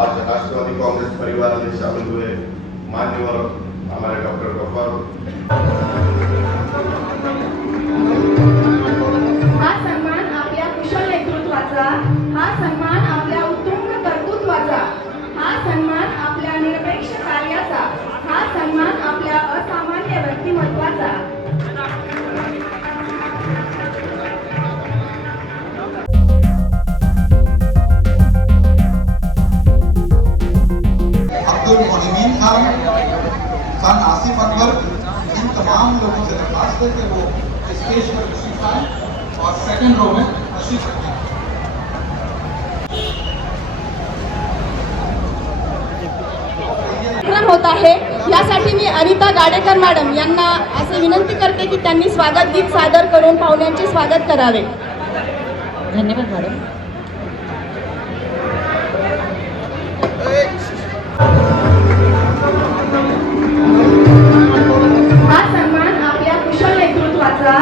आज राष्ट्रवादी कांग्रेस परिवार में शामिल हुए मान्यवर हमारे डॉक्टर गफ्फार। हा सन्मान आपल्या कुशल नेतृत्वाचा, हा सन्मान आपल्या उत्तुंग कर्तृत्वाचा, हा सन्मान आपल्या निरपेक्ष कार्याचा, हा सन्मान आपल्या असामान्य व्यक्तिमत्वाचा। अब्दुल मोहिमीन खान, खान आसिफ अकबर, इन तमाम लोगों से दरख्वास्त है कि वो स्टेज पर तशरीफ आए और सेकंड रो में तशरीफ रखें। कार्यक्रम होत आहे यासाठी मी अनिता गाडेकर मॅडम यांना असे विनंती करते की त्यांनी स्वागत गीत सादर करून पाहुण्यांचे स्वागत करावे। धन्यवाद मॅडम। हा सन्मान आपल्या कुशल नेतृत्वाचा,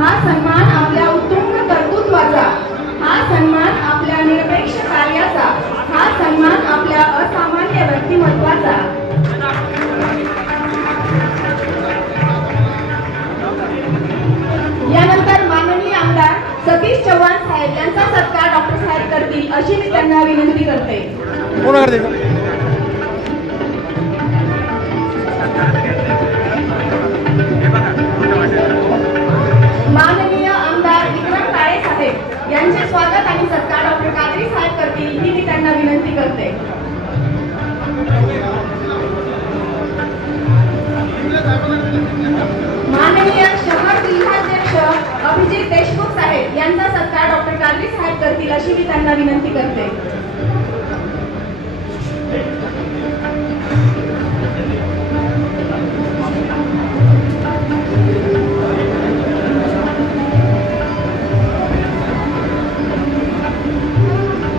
हा सन्मान आपल्या उत्तुंग कर्तृत्वाचा, हा सन्मान आपल्या निरपेक्ष कार्याचा, हा सन्मान आपल्या असामान्य व्यक्तिमत्वाचा। यानंतर माननीय आमदार सतीश चव्हाण साहेब यांचा सत्कार डॉक्टर साहेब करतील अशी मी त्यांना विनंती करते। माननीय आमदार विक्रम काळे साहेब यांचे स्वागत आणि सत्कार डॉक्टर कादरी साहेब करतील ही मी त्यांना विनंती करते। माननीय शहर जिल्हाध्यक्ष अभिजित देशमुख साहेब यांचा सत्कार डॉक्टर कादरी साहेब करतील अशी मी त्यांना विनंती करते।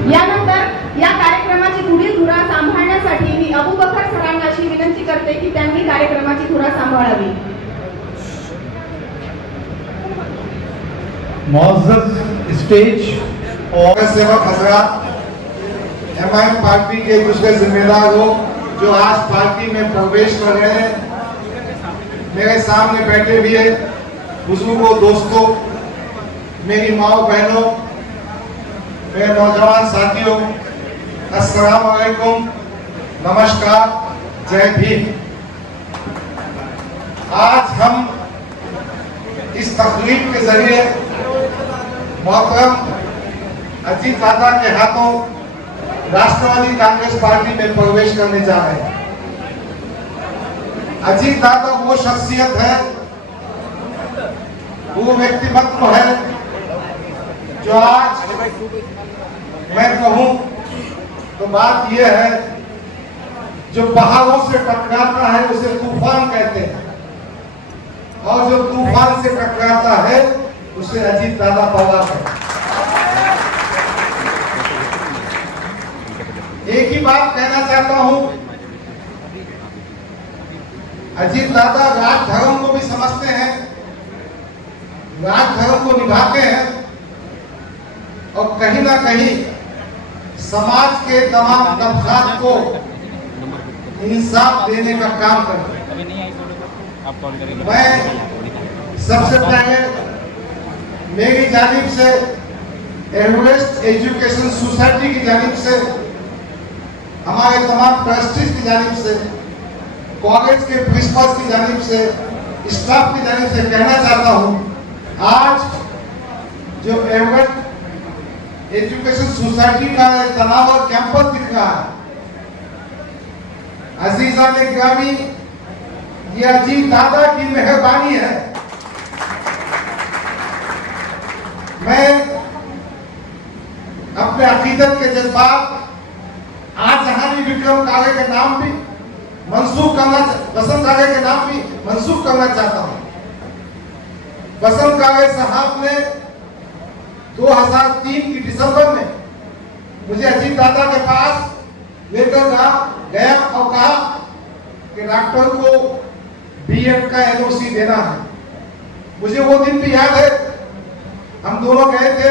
यानंतर या कार्यक्रमाची पुढील धुरा सांभाळण्यासाठी मी अबूबकर सरांना अशी विनंती करते की त्यांनी कार्यक्रमाची धुरा सांभाळावी। मौजूद स्टेज और सेवक हजरात, एमआईएम पार्टी के दूसरे जिम्मेदार हो जो आज पार्टी में प्रवेश कर रहे हैं, मेरे सामने बैठे हुए बुजुर्गों, दोस्तों, मेरी माओ बहनों, मेरे नौजवान साथियों, अस्सलाम वालेकुम, नमस्कार, जय भीम। आज हम इस तकरीब के जरिए मोहतरम अजीत दादा के हाथों राष्ट्रवादी कांग्रेस पार्टी में प्रवेश करने जा रहे हैं। अजीत दादा वो शख्सियत है, वो व्यक्तिमत्व है जो आज मैं कहूं तो बात यह है, जो पहाड़ों से टकराता है उसे तूफान कहते हैं और जो तूफान से टकराता है उसे अजीत दादा पवार है। एक ही बात कहना चाहता हूं, अजीत दादा राज धर्म को भी समझते हैं, राज धर्म को निभाते हैं और कहीं ना कहीं समाज के तमाम तबकात को इंसाफ देने का काम करते हैं। मैं सबसे पहले मेरी जानिब से एवरेस्ट एजुकेशन सोसाइटी की जानिब से, हमारे तमाम ट्रस्टीज की जानिब से, कॉलेज के प्रिंसिपल्स की जानिब से, स्टाफ की जानिब से कहना चाहता हूं, आज जो एवरेस्ट एजुकेशन सोसाइटी का तनावर कैंपस दिख रहा है, अजीजा ने ग्रामी, ये अजीत दादा की मेहरबानी है। मैं अपने अकीदत के जज्बात आज जहां भी विक्रम काले के नाम भी मंसूब करना, बसंत काले के नाम भी मंसूब करना चाहता हूं। बसंत काले साहब ने 2003 की दिसंबर में मुझे अजीत दादा के पास लेकर गया और कहा कि डॉक्टर को बीएड का एनओसी देना है। मुझे वो दिन भी याद है, हम दोनों गए थे।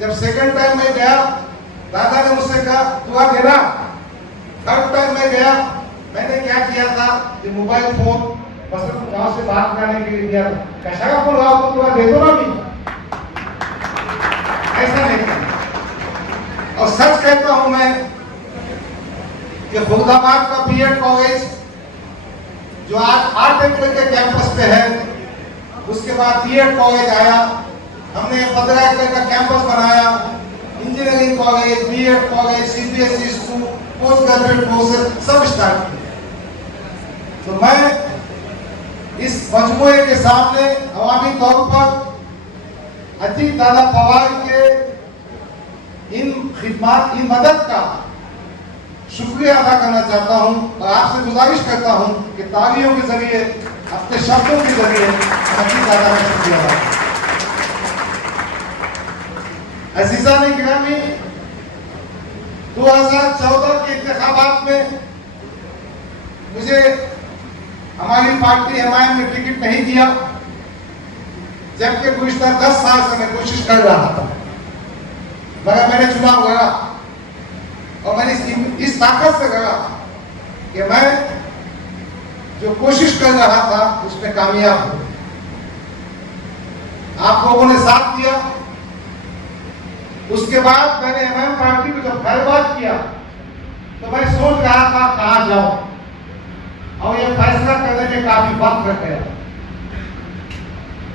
जब सेकंड टाइम मैं गया, दादा ने मुझसे कहा तू आ देना, थर्ड टाइम मैं गया, मैंने क्या किया था कि मोबाइल फोन बस गांव से बात करने के लिए गया, कैसा का फोन लाओ तो पूरा दे दो ना भी, ऐसा नहीं करना। और सच कहता हूं मैं कि फरीदाबाद का बीएड कॉलेज जो आज 8 एकड़ के कैंपस पे है, उसके बाद बीएड कॉलेज आया, हमने 15 एकड़ का कैंपस बनाया, engineering college, BEd college, CBSE school, post graduate courses सब स्टार्ट किए। तो मैं इस मजमूए के सामने अवामी तौर पर अजीत दादा पवार के इन खिदमत, इन मदद का शुक्रिया अदा करना चाहता हूं और आपसे गुजारिश करता हूं कि तालियों के जरिए, अपने शब्दों के जरिए अजीत दादा का शुक्रिया अदा करें। अजीज़ान गिरामी, 2014 के इंतखाबात में मुझे हमारी पार्टी एमआईएम ने टिकट नहीं दिया, जबकि गुज़िश्ता 10 साल से मैं कोशिश कर रहा था, मगर मैंने चुनाव लड़ा और मैंने इस ताकत से लड़ा कि मैं जो कोशिश कर रहा था उसमें कामयाब हूं। आप लोगों ने साथ दिया। उसके बाद मैंने एमआईएम पार्टी को जब फैसला किया तो मैं सोच रहा था कहां जाऊं, और यह फैसला करने में काफी वक्त लग गया।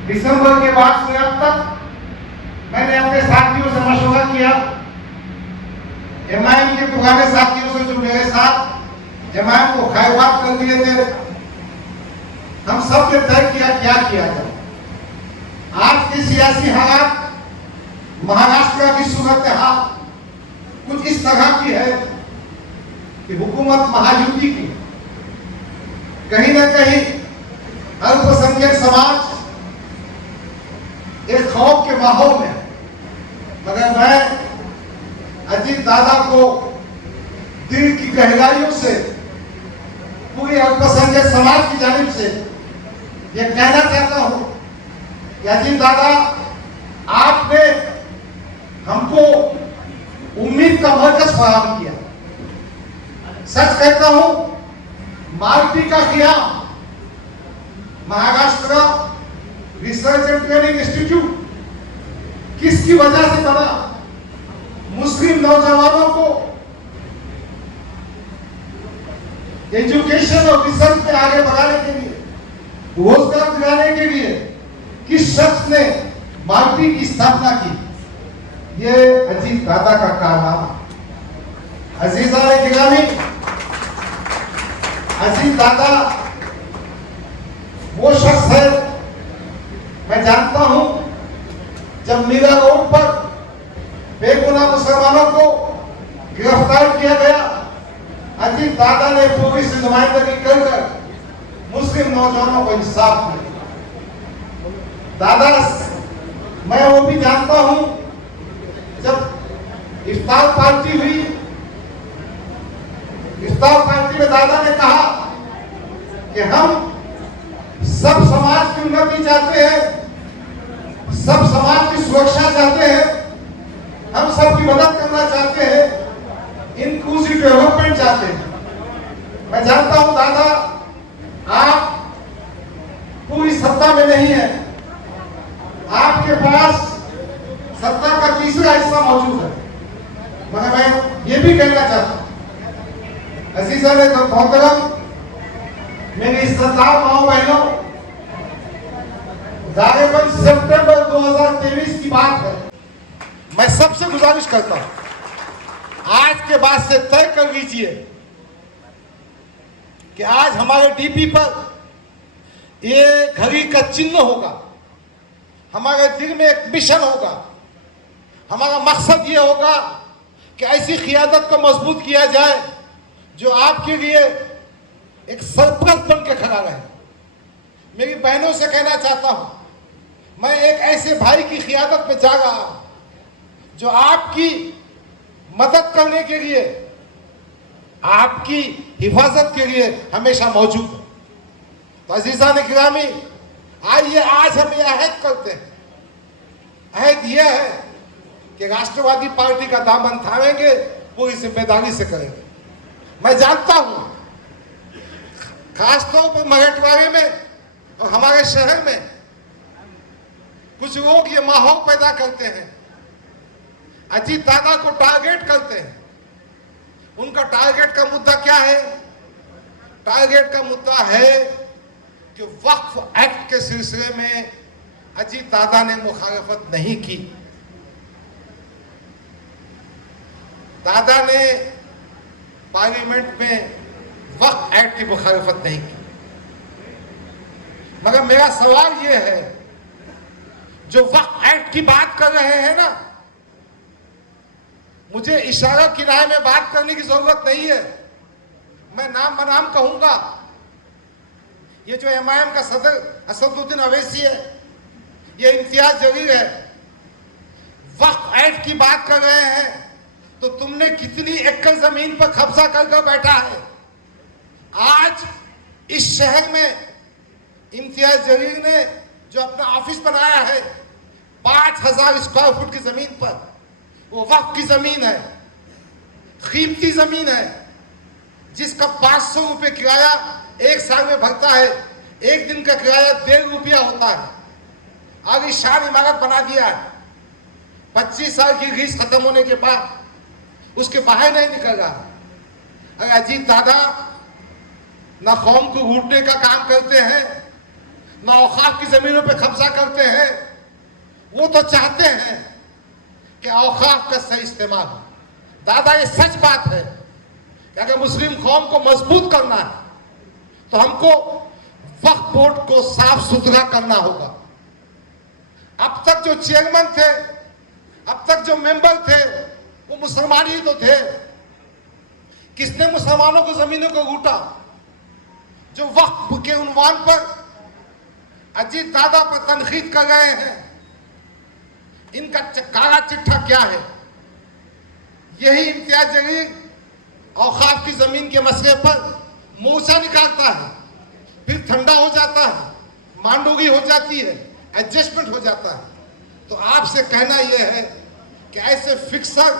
दिसंबर के बाद से अब तक मैंने अपने साथियों से मशवरा किया, एमआईएम के पुराने साथियों से जो मेरे साथ एमआईएम को खैरबाद कर दिए थे, हम सब ने तय किया क्या किया जाए। आज की सियासी हालात, महाराष्ट्र की सूरत हाल कुछ इस तरह की है कि हुकूमत महायुति की, कहीं ना कहीं अल्पसंख्यक समाज एक खौफ के माहौल में, मगर मैं अजीत दादा को दिल की गहराइयों से पूरे अल्पसंख्यक समाज की जानिब से यह कहना चाहता हूं कि अजीत दादा, आपने हमको उम्मीद का मरकज फराहम किया। सच कहता हूं, मालती का क़याम Maharashtra research and training institute किसकी वजह से बना? मुस्लिम नौजवानों को एजुकेशन और रिसर्च में आगे बढ़ाने के लिए, रोजगार दिलाने के लिए किस शख्स ने मालती की स्थापना की? ये अजीत दादा का कारनामा। अजीज़ान गिरामी, अजीत दादा वो शख्स है, मैं जानता हूं, जब मीरा रोड पर बेगुनाह मुसलमानों को गिरफ्तार किया गया, अजीत दादा ने पूरी से नुमाइंदगी कर मुस्लिम नौजवानों को इंसाफ दिया। दादा, मैं वो भी जानता हूं, जब इफ्तार पार्टी हुई, इफ्तार पार्टी में दादा ने कहा कि हम सब समाज की उन्नति चाहते हैं, सब समाज की सुरक्षा चाहते हैं, हम सबकी मदद करना चाहते हैं, इंक्लूसिव डेवलपमेंट चाहते हैं। मैं जानता हूं दादा, आप पूरी सत्ता में नहीं है, आपके पास सत्ता का तीसरा हिस्सा मौजूद है, मगर मैं ये भी कहना चाहता हूं, अजीज़ान मोहतरम, मेरी इज़्ज़तदार माओ बहनों, गालिबन सितंबर 2023 की बात है। मैं सबसे गुजारिश करता हूं, आज के बाद से तय कर लीजिए कि आज हमारे डीपी पर ये घड़ी का चिन्ह होगा, हमारे दिल में एक मिशन होगा, हमारा मकसद ये होगा कि ऐसी क़ियादत को मजबूत किया जाए जो आपके लिए एक सरपरस्त बन के खड़ा रहे। मेरी बहनों से कहना चाहता हूं, मैं एक ऐसे भाई की क़ियादत में जा रहा हूं जो आपकी मदद करने के लिए, आपकी हिफाजत के लिए हमेशा मौजूद है। तो अजीज़ान गिरामी, आइए आज हम यह अहद करते हैं। अहद यह है कि राष्ट्रवादी पार्टी का दामन थामेंगे, पूरी जिम्मेदारी से करेंगे। मैं जानता हूं खासतौर पर मराठवाड़े में और हमारे शहर में कुछ लोग ये माहौल पैदा करते हैं, अजीत दादा को टारगेट करते हैं। उनका टारगेट का मुद्दा क्या है? टारगेट का मुद्दा है कि वक्फ एक्ट के सिलसिले में अजीत दादा ने मुखालफत नहीं की। दादा ने पार्लियामेंट में वक्फ एक्ट की मुखालफत नहीं की। मगर मेरा सवाल यह है, जो वक्फ एक्ट की बात कर रहे हैं ना, मुझे इशारा किनारे में बात करने की जरूरत नहीं है, मैं नाम बनाम कहूंगा। ये जो एमआईएम का सदर असदुद्दीन अवैसी है, ये इम्तियाज जलील है, वक्फ एक्ट की बात कर रहे हैं तो तुमने कितनी एकड़ जमीन पर कब्जा करके बैठा है। आज इस शहर में इम्तियाज जलील ने जो अपना ऑफिस बनाया है 5000 स्क्वायर फुट की जमीन पर, वो वक्फ की जमीन है, कीमती जमीन है, जिसका 500 रुपये किराया एक साल में भरता है। एक दिन का किराया 1.5 रुपया होता है। आलीशान इमारत बना दिया है। 25 साल की लीज खत्म होने के बाद उसके बाहर नहीं निकल रहा। अगर अजीत दादा ना कौम को लूटने का काम करते हैं, ना औकाफ की जमीनों पे कब्जा करते हैं, वो तो चाहते हैं कि औकाफ का सही इस्तेमाल हो। दादा, ये सच बात है कि अगर मुस्लिम कौम को मजबूत करना है तो हमको वक्फ बोर्ड को साफ सुथरा करना होगा। अब तक जो चेयरमैन थे, अब तक जो मेंबर थे, वो मुसलमान ही तो थे। किसने मुसलमानों की जमीनों को लूटा? जो वक्फ के उन्वान पर अजीत दादा पर तनकीद कर रहे हैं, इनका काला चिट्ठा क्या है? यही इम्तियाज जलील औकाफ की जमीन के मसले पर मोर्चा निकालता है, फिर ठंडा हो जाता है, मांडूगी हो जाती है, एडजस्टमेंट हो जाता है। तो आपसे कहना यह है कि ऐसे फिक्सर,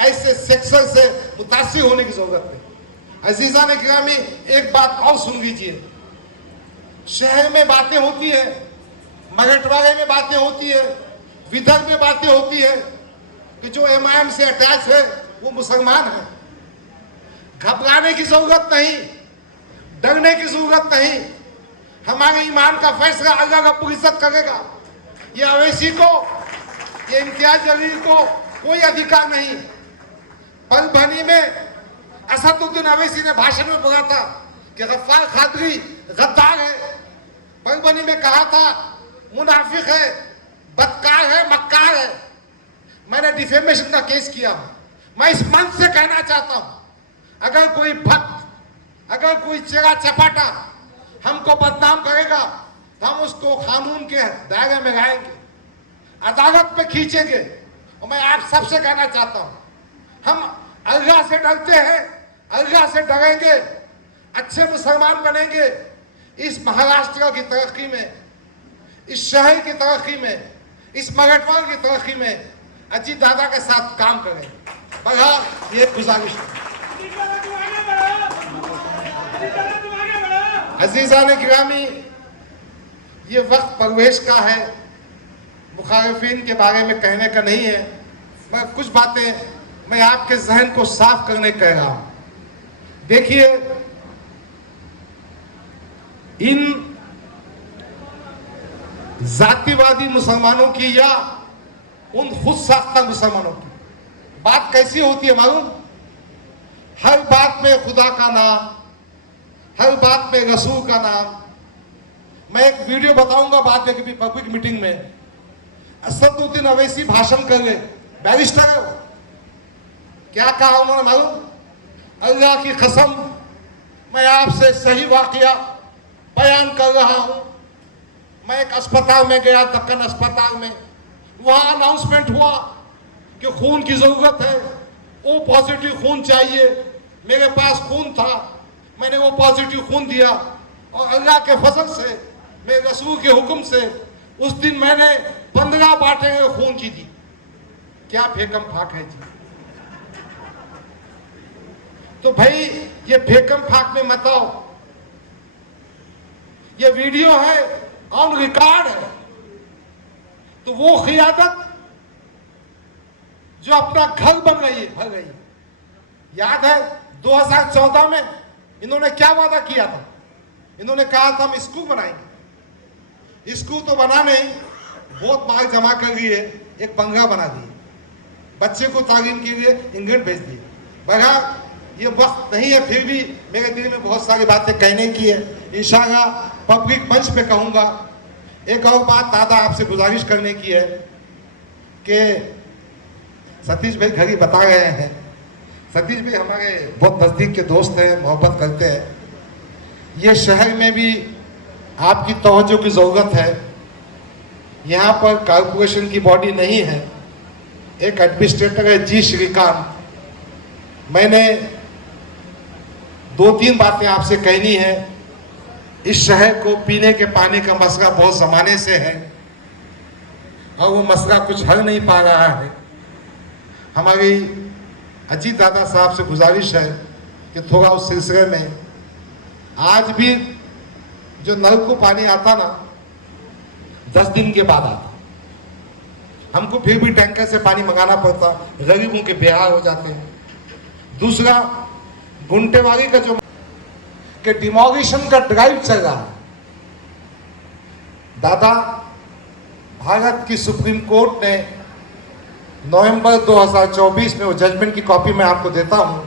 ऐसे सेक्सर से मुतासिर होने की जरूरत है। अजीजा ने गिरामी, एक बात और सुन लीजिए। शहर में बातें होती है, मराठवाड़े में बातें होती है, विदर्भ में बातें होती है कि जो एमआईएम से अटैच है वो मुसलमान है। घबराने की जरूरत नहीं, डरने की जरूरत नहीं। हमारे ईमान का फैसला अल्लाह रब्बुल इज्जत करेगा। ये अवैसी को, ये इम्तियाज जलील को कोई अधिकार नहीं। परभनी में असदुद्दीन अवैसी ने भाषण में बोला था कि गफ्फार कादरी गद्दार है। परभनी में कहा था मुनाफिक है, बदकार है, मक्कार है। मैंने डिफेमेशन का केस किया। मैं इस मंच से कहना चाहता हूं, अगर कोई भक्त, अगर कोई चेहरा चपाटा हमको बदनाम करेगा तो हम उसको कानून के दायरे में लाएंगे, अदालत पे खींचेंगे। और मैं आप सबसे कहना चाहता हूं, हम अल्लाह से डरते हैं, अल्लाह से डरेंगे, अच्छे मुसलमान बनेंगे। इस महाराष्ट्र की तरक्की में, इस शहर की तरक्की में, इस मराठवाड़ा की तरक्की में अजीत दादा के साथ काम करें। बहरहाल ये गुजारिश है। अजीजा ने गिरामी, ये वक्त परवेश का है, मुखालिफिन के बारे में कहने का नहीं है। मैं कुछ बातें मैं आपके जहन को साफ करने कह रहा हूं। देखिए, इन जातिवादी मुसलमानों की या उन खुद साख्ता मुसलमानों की बात कैसी होती है मालूम? हर बात में खुदा का नाम, हर बात में रसूल का नाम। मैं एक वीडियो बताऊंगा बाद में कभी पब्लिक मीटिंग में। असदुद्दीन अवैसी भाषण कर रहे, बैरिस्टर है वो। क्या कहा उन्होंने मालूम? अल्लाह की कसम, मैं आपसे सही वाकया बयान कर रहा हूं। मैं एक अस्पताल में गया, दक्कन अस्पताल में। वहां अनाउंसमेंट हुआ कि खून की जरूरत है, ओ पॉजिटिव खून चाहिए। मेरे पास खून था, मैंने वो पॉजिटिव खून दिया और अल्लाह के फजल से, मेरे रसूल के हुक्म से उस दिन मैंने 15 बाटें खून की दी। क्या फेकम फाक है जी। तो भाई ये फेकम फाक में मत आओ। ये वीडियो है, ऑन रिकॉर्ड है। तो वो क़ियादत जो अपना घर बन रही है, भर रही है। याद है 2014 में इन्होंने क्या वादा किया था? इन्होंने कहा था हम स्कूल बनाएंगे। स्कूल तो बना नहीं, बहुत माल जमा कर लिए, एक बंगला बना दिए, बच्चे को तालीम के लिए इंग्लैंड भेज दिए। बहरहाल ये वक्त नहीं है, फिर भी मेरे दिल में बहुत सारी बातें कहने की है। इंशाअल्लाह पब्लिक मंच पे कहूँगा। एक और बात दादा आपसे गुजारिश करने की है कि सतीश भाई घरी बता गए हैं। सतीश भाई हमारे बहुत नज़दीक के दोस्त हैं, मोहब्बत करते हैं। ये शहर में भी आपकी तवज्जो की ज़रूरत है। यहाँ पर कॉर्पोरेशन की बॉडी नहीं है, एक एडमिनिस्ट्रेटर है जी श्रीकांत। मैंने 2-3 बातें आपसे कहनी है। इस शहर को पीने के पानी का मसला बहुत ज़माने से है और वो मसला कुछ हल नहीं पा रहा है। हमारी अजीत दादा साहब से गुजारिश है कि थोड़ा उस सिलसिले में, आज भी जो नल को पानी आता ना 10 दिन के बाद आता, हमको फिर भी टैंकर से पानी मंगाना पड़ता, गरीबों के बेहाल हो जाते हैं। दूसरा, गुंटेवाली का जो कि डिमोलिशन का ड्राइव चल रहा है। दादा, भारत की सुप्रीम कोर्ट ने नवंबर 2024 में वो जजमेंट की कॉपी मैं आपको देता हूं,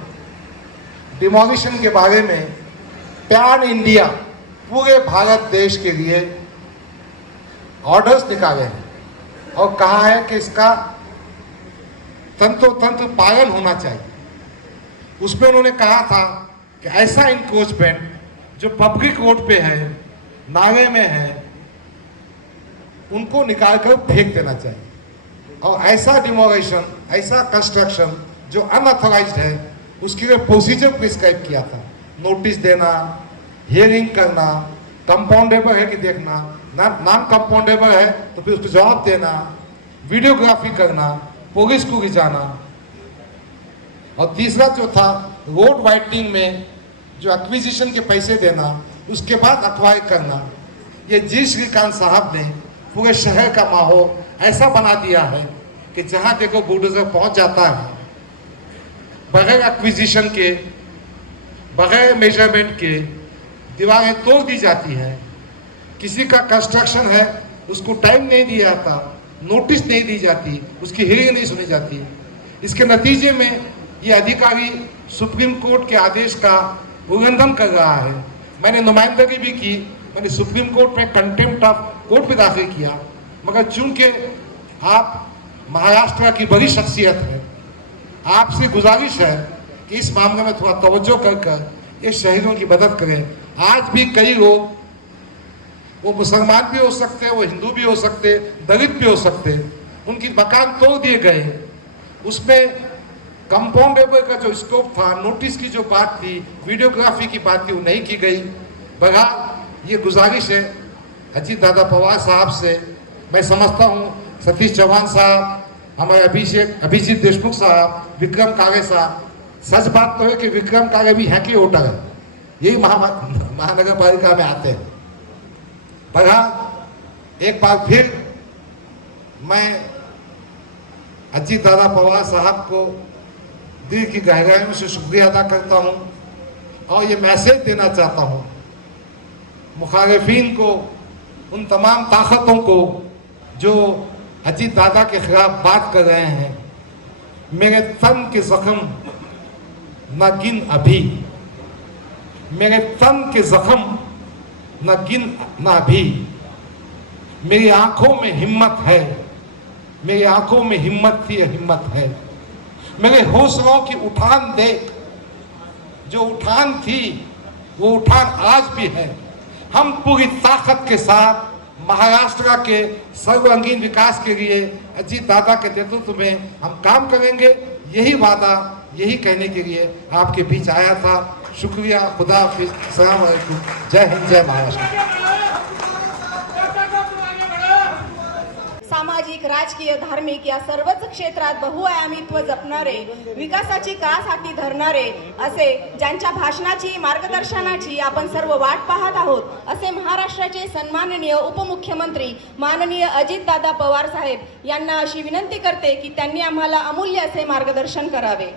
डिमोलिशन के बारे में पैन इंडिया, पूरे भारत देश के लिए ऑर्डर्स निकाले हैं और कहा है कि इसका तंत्र पालन होना चाहिए। उसमें उन्होंने कहा था कि ऐसा इंक्रोचमेंट जो पब्लिक रोड पे है, नाले में है, उनको निकाल कर फेंक देना चाहिए। और ऐसा डिमोलिशन, ऐसा कंस्ट्रक्शन जो अनऑथराइज्ड है, उसके लिए प्रोसीजर प्रिस्क्राइब किया था। नोटिस देना, हियरिंग करना, कंपाउंडेबल है कि देखना, नॉन कंपाउंडेबल है तो फिर उसको जवाब देना, वीडियोग्राफी करना, पुलिस को गिजाना। और तीसरा जो था, रोड वाइडनिंग में जो एक्विजिशन के पैसे देना, उसके बाद अक्वायर करना। ये जी श्रीकांत साहब ने पूरे शहर का माहौल ऐसा बना दिया है कि जहां देखो बुलडोजर पहुंच जाता है, बगैर एक्विजिशन के, बगैर मेजरमेंट के दीवारें तोड़ दी जाती है। किसी का कंस्ट्रक्शन है, उसको टाइम नहीं दिया जाता, नोटिस नहीं दी जाती, उसकी हियरिंग नहीं सुनी जाती। इसके नतीजे में ये अधिकारी सुप्रीम कोर्ट के आदेश का उल्लंघन कर रहा है। मैंने नुमाइंदगी भी की, मैंने सुप्रीम कोर्ट में कंटेम्प्ट ऑफ कोर्ट भी दाखिल किया, मगर चूंकि आप महाराष्ट्र की बड़ी शख्सियत है, आपसे गुजारिश है कि इस मामले में थोड़ा तवज्जो कर इस शहीदों की मदद करें। आज भी कई लोग, वो मुसलमान भी हो सकते हैं, वो हिंदू भी हो सकते, दलित भी हो सकते, उनकी मकान तोड़ दिए गए। उसमें कंपाउंडेबल का जो स्कोप था, नोटिस की जो बात थी, वीडियोग्राफी की बात थी, वो नहीं की गई। बहरहाल ये गुजारिश है अजीत दादा पवार साहब से। मैं समझता हूँ सतीश चौहान साहब, हमारे अभिजीत देशमुख साहब, विक्रम कागे साहब, सच बात तो है कि विक्रम कागे भी हैं कि वोटर है, यही महानगर पालिका में आते हैं। बहरहाल एक बार फिर मैं अजीत दादा पवार साहब को दिल की गहराइयों से शुक्रिया अदा करता हूं और ये मैसेज देना चाहता हूं मुखालिफिन को, उन तमाम ताकतों को जो अजीत दादा के खिलाफ बात कर रहे हैं। मेरे तन के जख्म न गिन अभी, मेरे तन के जख्म न गिन न अभी, मेरी आंखों में हिम्मत है, मेरी आंखों में हिम्मत थी, हिम्मत है। मेरे हौसलों की उठान देख, जो उठान थी वो उठान आज भी है। हम पूरी ताकत के साथ महाराष्ट्र के सर्वांगीण विकास के लिए अजीत दादा के नेतृत्व में हम काम करेंगे। यही वादा, यही कहने के लिए आपके बीच आया था। शुक्रिया, खुदा हाफिज, अस्सलाम वालेकुम, जय हिंद, जय महाराष्ट्र। सामाजिक, राजकीय, धार्मिक या सर्वच क्षेत्रात बहुआयामीत्व जपणारे, विकासाची कास हाती धरणारे असे ज्यांच्या भाषणाची, मार्गदर्शनाची आपण सर्व वाट पाहत आहोत, असे महाराष्ट्राचे सन्माननीय उपमुख्यमंत्री माननीय अजितदादा पवार साहेब यांना अशी विनंती करते की त्यांनी आम्हाला अमूल्य असे मार्गदर्शन करावे.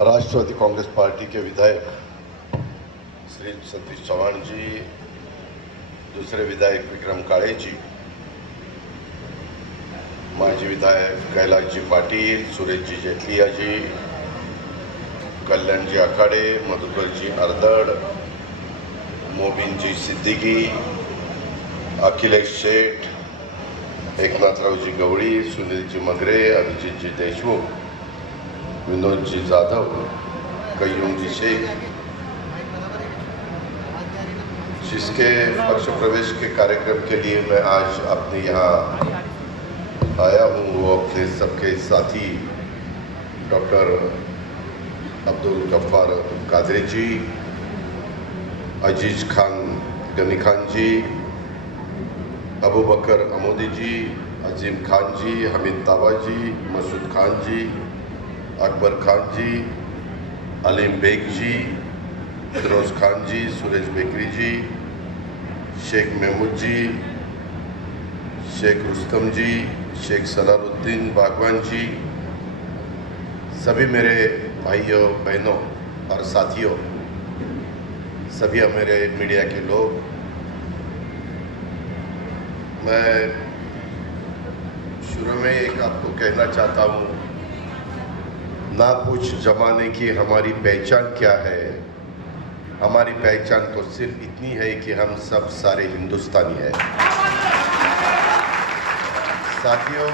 राष्ट्रवादी कांग्रेस पार्टी के विधायक श्री सतीश चौहान जी, दूसरे विधायक विक्रम काळे जी, माजी विधायक कैलाश जी पाटिल, सुरेश जी जेतलिया जी, कल्याण जी आखाड़े, मधुकर जी अर्दड़, मोबिन जी सिद्दीकी, अखिलेश शेठ, एकनाथराव जी गवड़ी, सुनील जी मगरे, अभिजीत जी देशमुख, विनोद जी जाधव, कयूम जी शेख, जिसके पक्ष प्रवेश के कार्यक्रम के लिए मैं आज अपने यहाँ आया हूँ, वो अपने सबके साथी डॉक्टर अब्दुल गफ्फार कादरी जी, अजीज खान गनी खान जी, अबू बकर अमोदी जी, अजीम खान जी, हमीद ताबा जी, मसूद खान जी, अकबर खान जी, अलीम बेग जी, फिरोज खान जी, सुरेश बेकरी जी, शेख महमूद जी, शेख रुस्तम जी, शेख सलारुद्दीन बागवान जी, सभी मेरे भाइयों बहनों और साथियों, सभी मेरे मीडिया के लोग, मैं शुरू में एक आपको कहना चाहता हूँ, ना पूछ जमाने की हमारी पहचान क्या है, हमारी पहचान तो सिर्फ इतनी है कि हम सब सारे हिंदुस्तानी हैं। साथियों,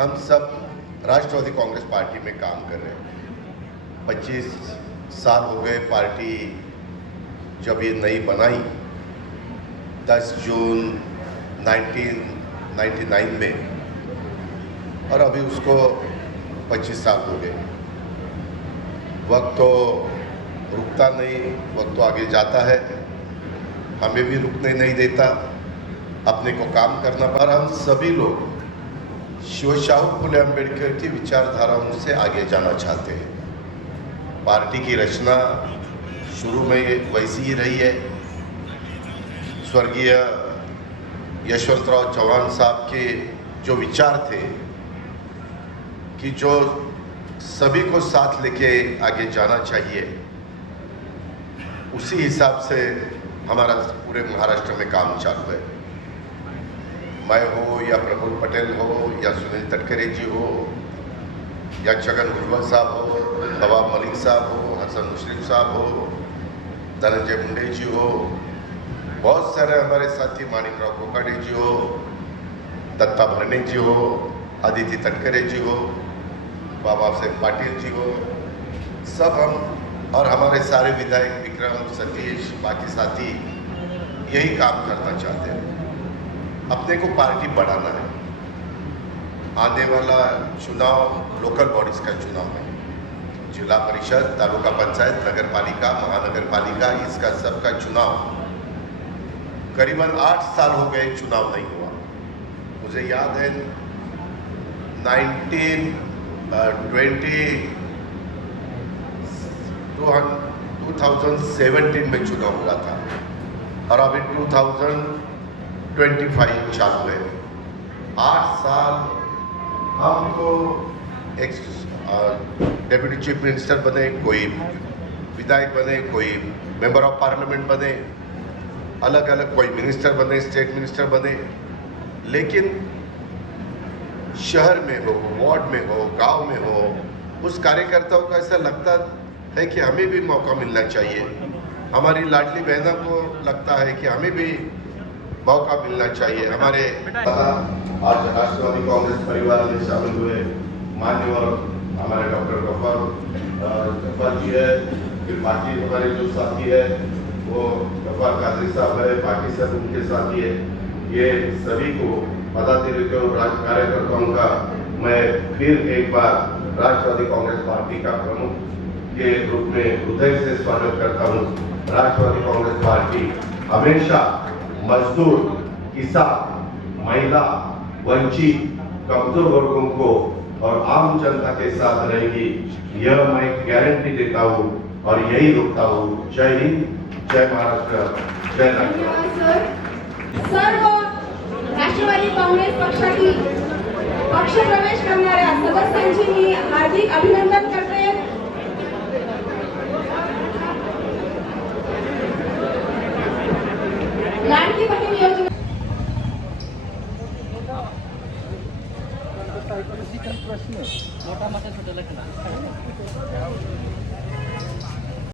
हम सब राष्ट्रवादी कांग्रेस पार्टी में काम कर रहे हैं। 25 साल हो गए पार्टी जब ये नई बनाई, 10 जून 1999 में, और अभी उसको 25 साल हो गए। वक्त तो रुकता नहीं, वक्त तो आगे जाता है, हमें भी रुकने नहीं देता, अपने को काम करना। पर हम सभी लोग शिवशाहू फुले अम्बेडकर की विचारधाराओं से आगे जाना चाहते हैं। पार्टी की रचना शुरू में वैसी ही रही है। स्वर्गीय यशवंतराव चौहान साहब के जो विचार थे कि जो सभी को साथ लेके आगे जाना चाहिए, उसी हिसाब से हमारा पूरे महाराष्ट्र में काम चालू है। मैं हो या प्रफुल्ल पटेल हो या सुनील तटकरे जी हो या छगन भुजबल साहब हो, नवाब मलिक साहब हो, हसन मुशरफ साहब हो, धनंजय मुंडे जी हो, बहुत सारे हमारे साथी माणिकराव कोकाटे जी हो, दत्ता भरणे जी हो, अदिति तटकरे जी हो, बाबा साहेब पाटिल जी हो, सब हम और हमारे सारे विधायक विक्रम, सतीश, बाकी साथी यही काम करना चाहते हैं। अपने को पार्टी बढ़ाना है। आने वाला चुनाव लोकल बॉडीज का चुनाव है, जिला परिषद, तालुका पंचायत, नगर पालिका, महानगर पालिका, इसका सबका चुनाव। करीबन 8 साल हो गए चुनाव नहीं हुआ। मुझे याद है 2017 में चुनाव हुआ था और अभी 2025 चालू है। 8 साल हम तो एक डेप्यूटी चीफ मिनिस्टर बने, कोई विधायक बने, कोई मेंबर ऑफ पार्लियामेंट बने, अलग अलग कोई मिनिस्टर बने, स्टेट मिनिस्टर बने, लेकिन शहर में हो, वार्ड में हो, गांव में हो, उस कार्यकर्ताओं को ऐसा लगता है कि हमें भी मौका मिलना चाहिए। हमारी लाडली बहनों को लगता है कि हमें भी मौका मिलना चाहिए। हमारे आज राष्ट्रवादी कांग्रेस परिवार में शामिल हुए मान्यवर हमारे डॉक्टर गफ्फार जी है, फिर बाकी हमारे जो साथी है वो गफ्फार कादरी साहब है, बाकी सब उनके साथी है। ये सभी को पदाधिकारियों और कार्यकर्ताओं का मैं फिर एक बार राष्ट्रवादी कांग्रेस पार्टी का प्रमुख के रूप में हृदय से स्वागत करता हूँ। राष्ट्रवादी कांग्रेस पार्टी हमेशा मजदूर, किसान, महिला, वंचित, कमजोर वर्गों को और आम जनता के साथ रहेगी, यह मैं गारंटी देता हूँ और यही रोकता हूँ। जय हिंद, जय महाराष्ट्र, जय नागपूर। धन्यवाद सर. सर्व राष्ट्रवादी काँग्रेस पक्षातील पक्षप्रवेश करणाऱ्या सदस्यांची मी हार्दिक अभिनंदन करते. लाडकी बहीण योजना मोठा मोठा छोटा लग्न